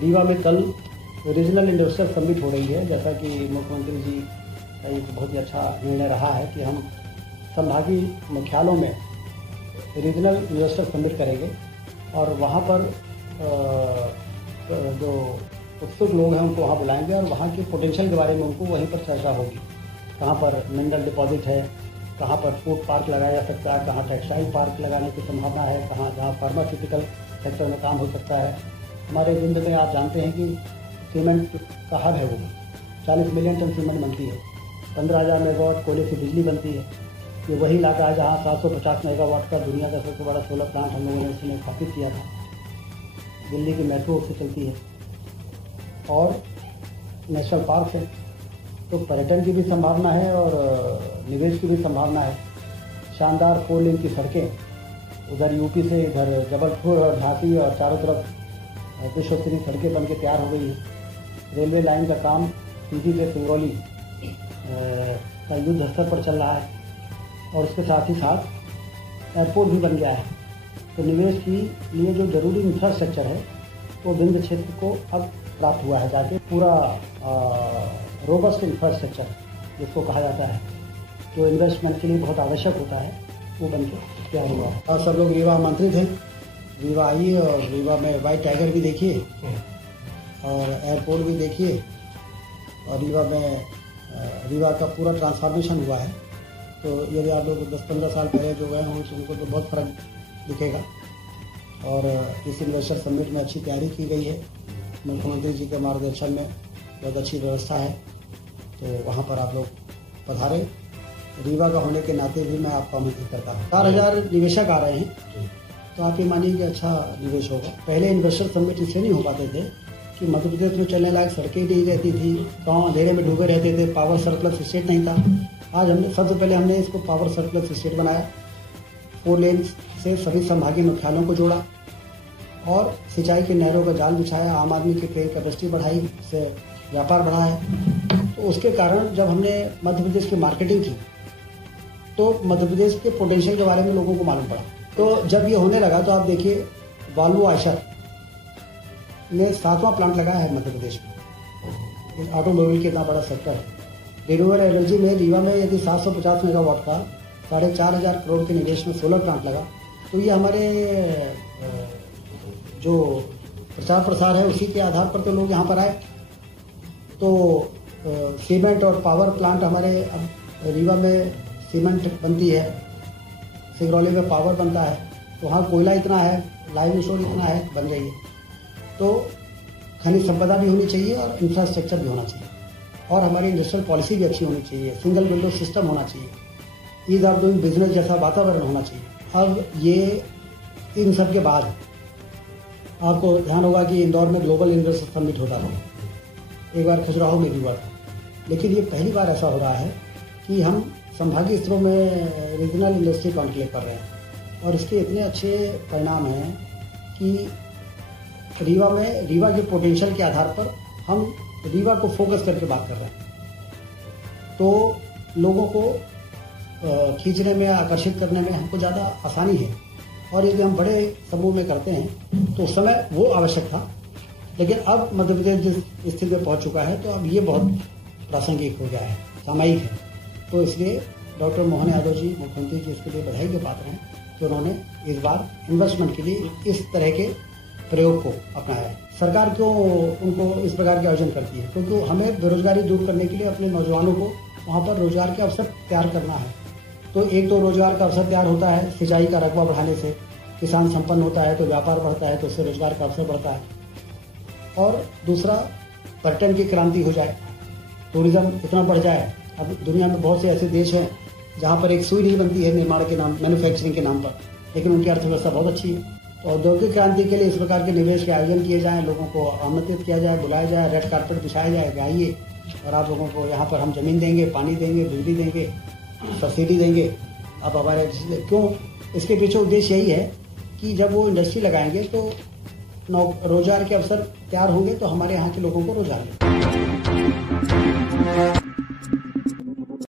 रीवा में कल regional industrial summit हो रही है। जैसा कि मुख्यमंत्री जी का एक बहुत ही अच्छा निर्णय रहा है कि हम संभागीय मुख्यालयों में रीजनल इंडस्ट्रियल समिट करेंगे और वहाँ पर जो उत्सुक लोग हैं उनको वहाँ बुलाएंगे और वहाँ के पोटेंशियल के बारे में उनको वहीं पर चर्चा होगी। कहाँ पर मिनरल डिपॉजिट है, कहाँ पर फूड पार्क लगाया जा सकता है, कहाँ टेक्सटाइल पार्क लगाने की संभावना है, कहाँ जहाँ फार्मास्यूटिकल सेक्टर में काम हो सकता है। हमारे विंध्य में आप जानते हैं कि सीमेंट का हब है, वो 40 मिलियन टन सीमेंट बनती है, 15,000 मेगावाट कोयले से बिजली बनती है। ये वही इलाका है जहाँ 750 मेगावाट का दुनिया का सबसे बड़ा सोलर प्लांट हम लोगों ने उसमें स्थापित किया था। दिल्ली की मेट्रो से चलती है और नेशनल पार्क है, तो पर्यटन की भी संभावना है और निवेश की भी संभावना है। शानदार 4 लेन की सड़कें उधर यूपी से इधर जबलपुर और झांसी और चारों तरफ विश्व स्तरीय सड़कें बनके तैयार हो गई है। रेलवे लाइन का काम सीधी से सिंगरौली का युद्ध स्तर पर चल रहा है और उसके साथ ही साथ एयरपोर्ट भी बन गया है। तो निवेश के लिए जो जरूरी इंफ्रास्ट्रक्चर है वो विंध्य क्षेत्र को अब प्राप्त हुआ है जाके। पूरा रोबस्ट इंफ्रास्ट्रक्चर जिसको कहा जाता है, जो इन्वेस्टमेंट के लिए बहुत आवश्यक होता है, वो बन के तैयार हुआ। और सब लोग रीवा आमंत्रित हैं। रीवा आइए और रीवा में वाइट टाइगर भी देखिए और एयरपोर्ट भी देखिए। और रीवा का पूरा ट्रांसफॉर्मेशन हुआ है। तो यदि आप लोग 10-15 साल पहले जो गए हों तो उनको तो बहुत फर्क दिखेगा। और इस इन्वेस्टर समिट में अच्छी तैयारी की गई है। मुख्यमंत्री जी के मार्गदर्शन में बहुत अच्छी व्यवस्था है, तो वहाँ पर आप लोग पधारें। रीवा का होने के नाते भी मैं आपका आमंत्रित करता हूँ। 4,000 निवेशक आ रहे हैं, तो आप ये मानिए कि अच्छा निवेश होगा। पहले इन्वेस्टर समिट इसलिए नहीं हो पाते थे कि मध्य प्रदेश में चलने लायक सड़कें नहीं रहती थी, गाँव अंधेरे में डूबे रहते थे, पावर सरप्लस स्टेट नहीं था। आज सबसे पहले हमने इसको पावर सरप्लस स्टेट बनाया, 4 लेन से सभी संभागीय मुख्यालयों को जोड़ा और सिंचाई के नहरों का जाल बिछाया, आम आदमी की ट्रेन कैपेसिटी बढ़ाई, इससे व्यापार बढ़ा है। तो उसके कारण जब हमने मध्य प्रदेश की मार्केटिंग की तो मध्य प्रदेश के पोटेंशियल के बारे में लोगों को मालूम पड़ा। तो जब ये होने लगा तो आप देखिए वॉल्वो आयशर ने 7वां प्लांट लगाया है मध्य प्रदेश में। ऑटोमोबाइल के इतना बड़ा सेक्टर है। रिन्यूएबल एनर्जी में रीवा में यदि 750 मेगावाट का 4,500 करोड़ के निवेश में सोलर प्लांट लगा, तो ये हमारे जो प्रचार प्रसार है उसी के आधार पर तो लोग यहाँ पर आए। तो सीमेंट और पावर प्लांट हमारे अब रीवा में सीमेंट बनती है, सिंगरौली में पावर बनता है, तो वहाँ कोयला इतना है, लाइम स्टोन इतना है, बन रही है। तो खनिज संपदा भी होनी चाहिए और इंफ्रास्ट्रक्चर भी होना चाहिए और हमारी इंडस्ट्रियल पॉलिसी भी अच्छी होनी चाहिए, सिंगल विंडो सिस्टम होना चाहिए, ईज ऑफ डूइंग बिजनेस जैसा वातावरण होना चाहिए। अब ये इन सब के बाद आपको ध्यान होगा कि इंदौर में ग्लोबल इन्वेस्टर समिट होता था, एक बार खजुराहो में भी हुआ था, लेकिन ये पहली बार ऐसा हो रहा है कि हम संभागीय स्तरों में रीजनल इंडस्ट्री कॉन्क्लेव कर रहे हैं और इसके इतने अच्छे परिणाम हैं कि रीवा के पोटेंशियल के आधार पर हम रीवा को फोकस करके बात कर रहे हैं। तो लोगों को खींचने में, आकर्षित करने में हमको ज़्यादा आसानी है। और यदि हम बड़े समूह में करते हैं तो उस समय वो आवश्यक था, लेकिन अब मध्य प्रदेश जिस स्थिति में पहुंच चुका है तो अब ये बहुत प्रासंगिक हो गया है, सामयिक है। तो इसलिए डॉक्टर मोहन यादव जी मुख्यमंत्री जी इसके लिए बधाई के पात्र हैं कि उन्होंने इस बार इन्वेस्टमेंट के लिए इस तरह के प्रयोग को अपनाया। सरकार क्यों उनको इस प्रकार के आयोजन करती है? क्योंकि हमें बेरोजगारी दूर करने के लिए अपने नौजवानों को वहाँ पर रोजगार के अवसर तैयार करना है। तो एक तो रोजगार का अवसर तैयार होता है, सिंचाई का रकबा बढ़ाने से किसान संपन्न होता है, तो व्यापार बढ़ता है, तो उससे रोजगार का अवसर बढ़ता है। और दूसरा, पर्यटन की क्रांति हो जाए, टूरिज्म इतना बढ़ जाए। अब दुनिया में बहुत से ऐसे देश हैं जहाँ पर एक सुई नहीं बनती है निर्माण के नाम, मैन्युफैक्चरिंग के नाम पर, लेकिन उनकी अर्थव्यवस्था बहुत अच्छी है। तो औद्योगिक क्रांति के लिए इस प्रकार के निवेश के आयोजन किए जाएं, लोगों को आमंत्रित किया जाए, बुलाया जाए, रेड कार्पेट बिछाया जाए, आइए और आप लोगों को यहाँ पर हम जमीन देंगे, पानी देंगे, बिजली देंगे, सब्सिडी देंगे। अब हमारे क्यों, इसके पीछे उद्देश्य यही है कि जब वो इंडस्ट्री लगाएंगे तो रोजगार के अवसर तैयार होंगे, तो हमारे यहाँ के लोगों को रोजगार मिलेगा।